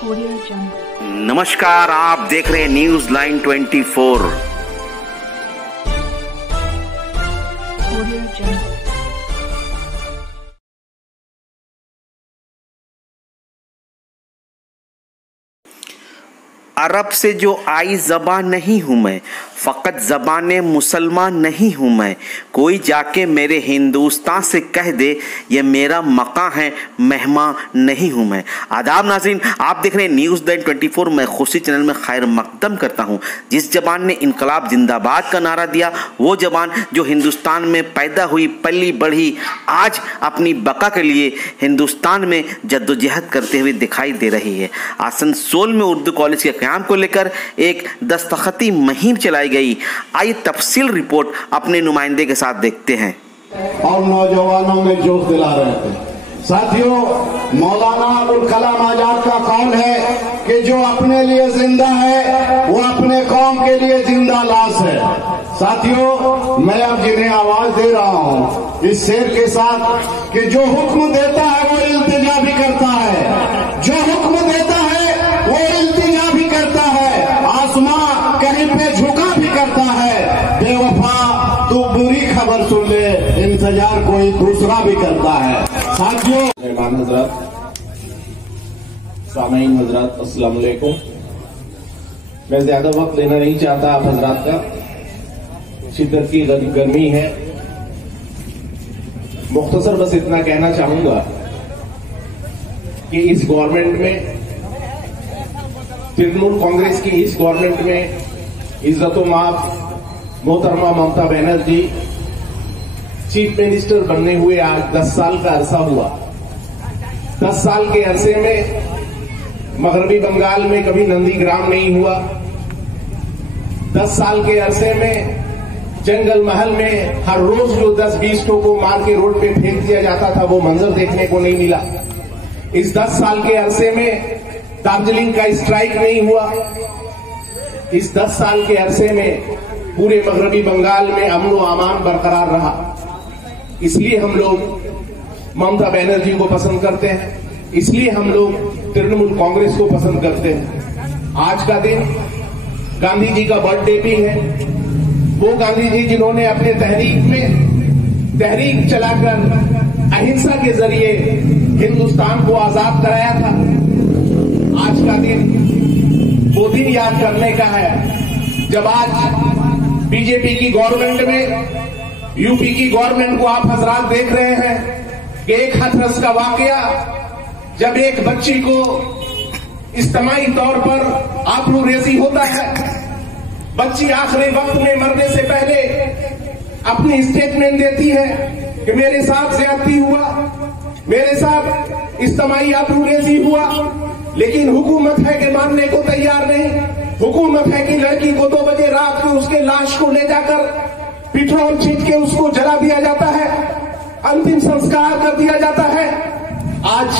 नमस्कार, आप देख रहे हैं न्यूज लाइन 24। अरब से जो आई ज़बान नहीं हूँ मैं, फ़कत ज़बान मुसलमान नहीं हूँ मैं। कोई जाके मेरे हिंदुस्तान से कह दे ये मेरा मकां है, मेहमान नहीं हूँ मैं। आदाब नाज़रीन, आप देख रहे हैं न्यूज़ लाइन 24। मैं खुशी चैनल में खैर मकदम करता हूँ। जिस ज़बान ने इनकलाब जिंदाबाद का नारा दिया, वो ज़बान जो हिंदुस्तान में पैदा हुई, पली बढ़ी, आज अपनी बका के लिए हिंदुस्तान में जद्दोजहद करते हुए दिखाई दे रही है। आसनसोल में उर्दू कॉलेज के क़याम को लेकर एक दस्तखती मुहिम चलाई गई। आइए तफसील रिपोर्ट अपने नुमाइंदे के साथ देखते हैं। और नौजवानों में जोश दिला रहे थे। साथियों, मौलाना अबुल कलाम आजाद का कौल है कि जो अपने लिए जिंदा है वो अपने कौम के लिए जिंदा लाश है। साथियों, मैं अब जिन्हें आवाज दे रहा हूँ इस शेर के साथ कि जो हुक्म देता है वो इल्तिजा भी करता है, जो हुक्म देता है वो इल्तिजा भी करता है, आसमां कहीं पे झुका भी करता है। बेवफा तू बुरी खबर सुन ले, इंतजार कोई दूसरा भी करता है। साथियों, मेहमान हजरत, सामीन हजरत, अस्सलाम वालेकुम। मैं ज्यादा वक्त लेना नहीं चाहता आप हजरात का, शिद्दत की गर्मी है। मुख्तसर बस इतना कहना चाहूंगा कि इस गवर्नमेंट में, तृणमूल कांग्रेस की इस गवर्नमेंट में इज्जत-ओ-माब मोहतरमा ममता बनर्जी चीफ मिनिस्टर बनने हुए आज 10 साल का अरसा हुआ। 10 साल के अरसे में मगरबी बंगाल में कभी नंदीग्राम नहीं हुआ। 10 साल के अरसे में जंगल महल में हर रोज जो 10-20 को मार के रोड पे फेंक दिया जाता था, वो मंजर देखने को नहीं मिला। इस 10 साल के अरसे में दार्जिलिंग का स्ट्राइक नहीं हुआ। इस 10 साल के अरसे में पूरे मगरबी बंगाल में अमन व अमान बरकरार रहा। इसलिए हम लोग ममता बनर्जी को पसंद करते हैं, इसलिए हम लोग तृणमूल कांग्रेस को पसंद करते हैं। आज का दिन गांधी जी का बर्थडे भी है। वो गांधी जी जिन्होंने अपने तहरीक चलाकर अहिंसा के जरिए हिंदुस्तान को आजाद कराया था। आज का दिन वो दिन याद करने का है जब आज बीजेपी की गवर्नमेंट में, यूपी की गवर्नमेंट को आप हजरात देख रहे हैं कि एक हाथरस का वाकया, जब एक बच्ची को इज्तिमाई तौर पर आबरूरेजी होता है। बच्ची आखिरी वक्त में मरने से पहले अपनी स्टेटमेंट देती है कि मेरे साथ ज्यादती हुआ, मेरे साथ इज्तिमाई आबरूरेजी हुआ, लेकिन हुकूमत है कि मानने को तैयार नहीं। हुकूमत है कि लड़की को 2 बजे रात को उसके लाश को ले जाकर पेट्रोल छींट के उसको जला दिया जाता है, अंतिम संस्कार कर दिया जाता है। आज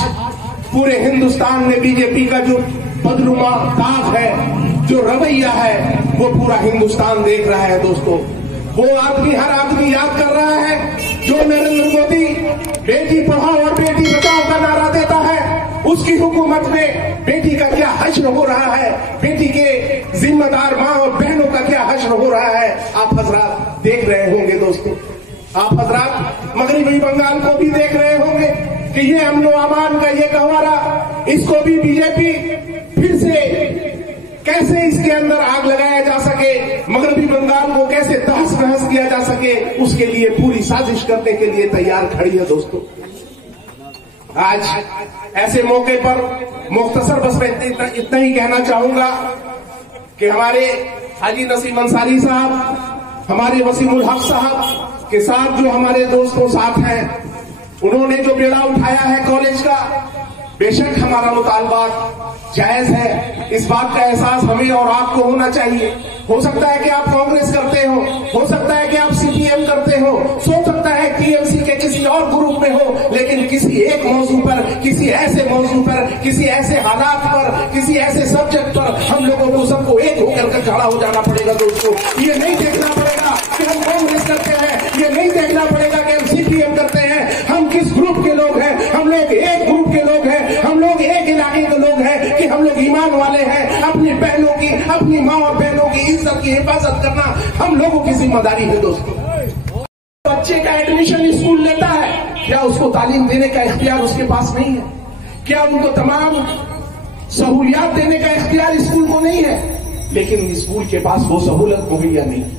पूरे हिंदुस्तान में बीजेपी का जो बदनुमा दाग है, जो रवैया है, वो पूरा हिंदुस्तान देख रहा है। दोस्तों, वो आदमी, हर आदमी याद कर रहा है जो नरेंद्र मोदी बेटी पढ़ाओ और बेटी बचाओ का नारा देता है। उसकी हुकूमत में बेटी का क्या हश्र हो रहा है, बेटी के जिम्मेदार माँ और बहनों का क्या हश्र हो रहा है, आप हजरात देख रहे होंगे। दोस्तों, आप हजरात मगरबी बंगाल को भी देख रहे होंगे कि ये अमन व अमान का ये गहवारा, इसको भी बीजेपी फिर से कैसे इसके अंदर आग लगाया जा सके, मगरबी बंगाल को कैसे तहस नहस किया जा सके, उसके लिए पूरी साजिश करने के लिए तैयार खड़ी है। दोस्तों, आज ऐसे मौके पर मुख्तसर बस मैं इतना ही कहना चाहूंगा कि हमारे हाजी नसीम अंसारी साहब, हमारे वसीमुल हक साहब के साथ जो हमारे दोस्तों साथ हैं, उन्होंने जो बेड़ा उठाया है कॉलेज का, बेशक हमारा मुतालबा जायज है। इस बात का एहसास हमें और आपको होना चाहिए। हो सकता है कि आप कांग्रेस करते हो सकता है कि आप सीपीएम करते हो सकता है टीएमसी के किसी और ग्रुप में हो, लेकिन किसी एक मौजू पर, किसी ऐसे मौजू पर, किसी ऐसे हालात पर, किसी ऐसे सब्जेक्ट पर हम लोगों को सबको एक होकर खड़ा हो जाना पड़ेगा। दोस्तों, ये नहीं देखना पड़ेगा कि हम कांग्रेस करते हैं, ये नहीं देखना पड़ेगा कि हम सीपीएम करते हैं। हम किस ग्रुप के लोग हैं, हम लोग एक ग्रुप के लोग हैं, हम लोग एक इलाके के लोग हैं कि हम लोग ईमान वाले हैं, अपनी बहनों की, अपनी माँ और बहनों की इज्जत की हिफाजत करना हम लोगों की जिम्मेदारी है। दोस्तों, बच्चे का एडमिशन स्कूल लेता है, क्या उसको तालीम देने का इख्तियार उसके पास नहीं है? क्या उनको तमाम सहूलियात देने का इख्तियार स्कूल को नहीं है? लेकिन स्कूल के पास वो सहूलत मुहैया नहीं है।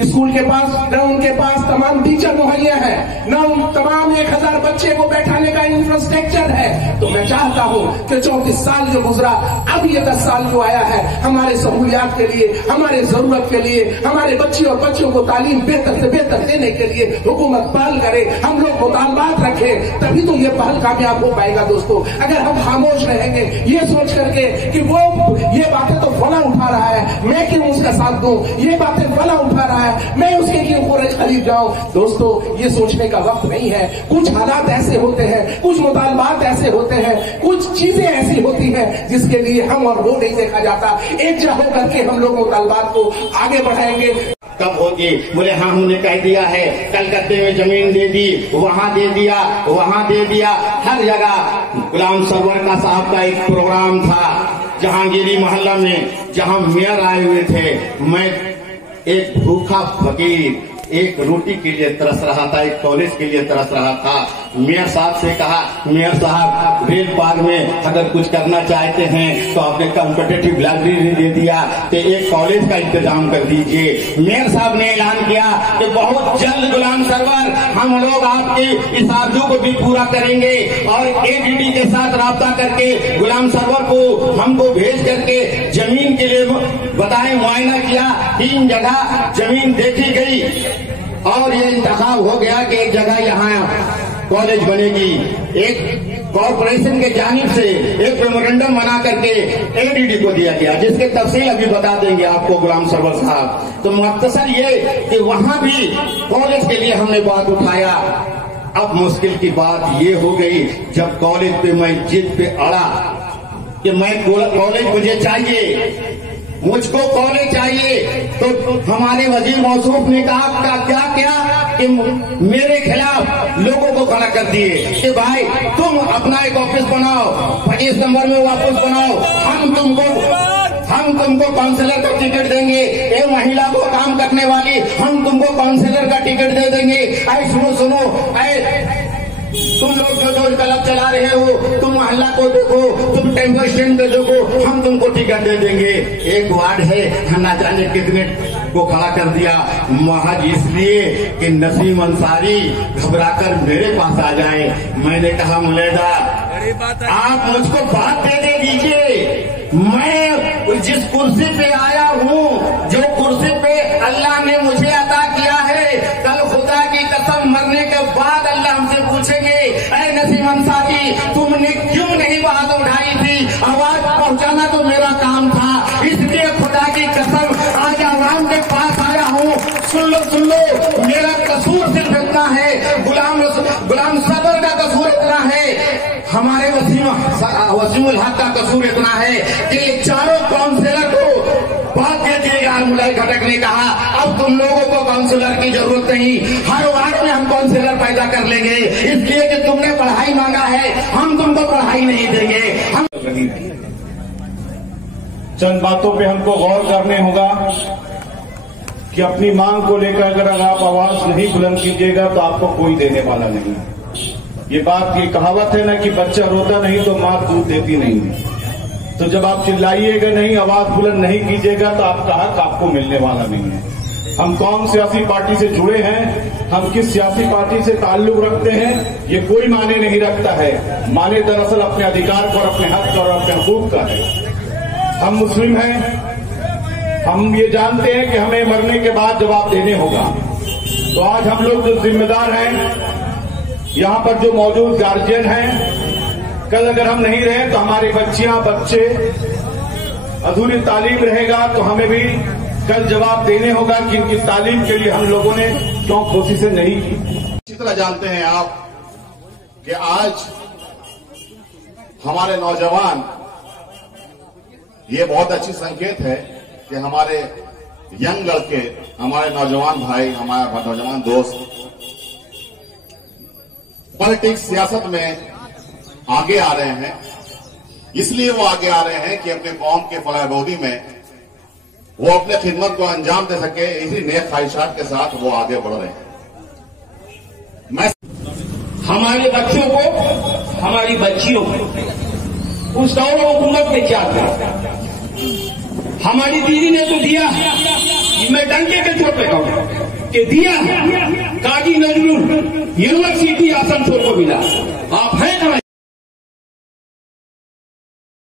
स्कूल के पास न उनके पास तमाम टीचर मुहैया है, न उन तमाम 1000 बच्चे को बैठाने का इंफ्रास्ट्रक्चर है। तो मैं चाहता हूं कि 34 साल जो गुजरा, अब ये 10 साल जो आया है, हमारे सहूलियात के लिए, हमारे जरूरत के लिए, हमारे बच्चे और बच्चों को तालीम बेहतर से बेहतर देने के लिए हुकूमत पहल करे, हम लोग मुतालबात रखें, तभी तो ये पहल कामयाब हो पाएगा। दोस्तों, अगर हम खामोश रहेंगे ये सोच करके कि वो ये बातें तो फला उठा रहा है, मैं क्यों उसका साथ दूं, ये बातें फला उठा रहा है, मैं उसके क्यों खरीद जाऊं। दोस्तों, ये सोचने का वक्त नहीं है। कुछ हालात ऐसे होते हैं, कुछ मुतालबात ऐसे होते हैं, कुछ चीजें ऐसी होती हैं जिसके लिए हम और वो नहीं देखा जाता। एक जगह करके हम लोग मुतालबात को आगे बढ़ाएंगे। कब होगी? बोले हाँ, हमने कह दिया है, कलकत्ते में जमीन दे दी, वहाँ दे दिया, वहाँ दे दिया, हर जगह। गुलाम सरवर का साहब का एक प्रोग्राम था जहांगीरी मोहल्ला में, जहाँ मेयर आए हुए थे। मैं एक भूखा फकीर एक रोटी के लिए तरस रहा था, एक कॉलेज के लिए तरस रहा था। मेयर साहब से कहा, मेयर साहब रेल पार में अगर कुछ करना चाहते हैं तो आपने कॉम्पिटेटिव लाइब्रेरी दे दिया, तो एक कॉलेज का इंतजाम कर दीजिए। मेयर साहब ने ऐलान किया कि बहुत जल्द गुलाम सरवर हम लोग आपकी इस आरजू को भी पूरा करेंगे, और एडीडी के साथ राब्ता करके गुलाम सरवर को हमको भेज करके जमीन के लिए बताएं, मुआयना किया। 3 जगह जमीन देखी गई और ये इंतखाब हो गया कि एक जगह यहाँ कॉलेज बनेगी। एक कॉरपोरेशन के जानिब से एक मेमोरेंडम बना करके एडीडी को दिया गया, जिसके तफसील अभी बता देंगे आपको गुलाम सरवर साहब। तो मुख्तसर ये कि वहां भी कॉलेज के लिए हमने बात उठाया। अब मुश्किल की बात ये हो गई, जब कॉलेज पे मैं जिद पे अड़ा कि मैं कॉलेज मुझे चाहिए, मुझको कॉलेज चाहिए, तो हमारे वजीर मौसूफ ने कहा क्या कि मेरे खिलाफ लोगों को खड़ा कर दिए कि भाई तुम अपना एक ऑफिस बनाओ, 25 नंबर में वापस बनाओ, हम तुमको काउंसलर का टिकट देंगे, एक महिला को काम करने वाली हम तुमको काउंसलर का टिकट दे देंगे। ऐ सुनो तुम लोग जो क्लब चला रहे हो, तुम मोहल्ला को देखो, तुम टेम्पो स्टैंड पे देखो, हम तुमको टिकट दे देंगे। एक वार्ड है, ना जाने कितने को खड़ा कर दिया, महज इसलिए कि नसीम अंसारी घबराकर मेरे पास आ जाए। मैंने कहा, मुलेदा आप मुझको बात दे दीजिए, मैं जिस कुर्सी पे आया हूँ, जो कुर्सी पे अल्लाह ने मुझे अता किया है, कल खुदा की कसम मरने के बाद अल्लाह हमसे पूछेंगे, ऐ नसीम अंसारी तुमने क्यों नहीं बात उठाई थी, आवाज पहुंचाना तो मेरा काम था, इसलिए खुदा की कसम आज आवाम के पास आया हूँ। सुन लो, मेरा कसूर सिर्फ इतना है, गुलाम सरवर का कसूर इतना है, हमारे वसीमुल हक का कसूर इतना है कि चारों काउंसिलर को बात दे दिएगा। मुलाई घटक ने कहा, अब तुम लोगों को काउंसिलर की जरूरत नहीं, हर वार्ड में हम काउंसिलर पैदा कर लेंगे, इसलिए कि तुमने पढ़ाई मांगा है, हम तुमको पढ़ाई नहीं देंगे। हम चंद बातों पे हमको गौर करने होगा कि अपनी मांग को लेकर अगर आप आवाज नहीं बुलंद कीजिएगा तो आपको कोई देने वाला नहीं। ये बात की कहावत है ना कि बच्चा रोता नहीं तो मां दूध देती नहीं। तो जब आप चिल्लाइएगा नहीं, आवाज बुलंद नहीं कीजिएगा तो आपका हक आपको मिलने वाला नहीं है। हम कौन सियासी पार्टी से जुड़े हैं, हम किस सियासी पार्टी से ताल्लुक रखते हैं, ये कोई माने नहीं रखता है। माने दरअसल अपने अधिकार पर, अपने हक और अपने हुकूक का है। हम मुस्लिम हैं, हम ये जानते हैं कि हमें मरने के बाद जवाब देने होगा। तो आज हम लोग जो जिम्मेदार हैं, यहाँ पर जो मौजूद गार्जियन हैं, कल अगर हम नहीं रहे तो हमारे बच्चे अधूरी तालीम रहेगा, तो हमें भी कल जवाब देने होगा कि इनकी तालीम के लिए हम लोगों ने क्यों कोशिशें नहीं की। इसी तरह जानते हैं आप कि आज हमारे नौजवान, ये बहुत अच्छी संकेत है कि हमारे यंग लड़के, हमारे नौजवान भाई, हमारे नौजवान दोस्त पॉलिटिक्स, सियासत में आगे आ रहे हैं। इसलिए वो आगे आ रहे हैं कि अपने कौम के फलाहबूदी में वो अपने खिदमत को अंजाम दे सके। इसी नेक ख्वाहिशात के साथ वो आगे बढ़ रहे हैं। मैं हमारे बच्चों को, हमारी बच्चियों को उस दौर हुकूमत में क्या था? हमारी दीदी ने तो दिया, मैं डंके के चोट पे कहूं कि दिया काजी नजरुल यूनिवर्सिटी आसनसोल को मिला। आप हैं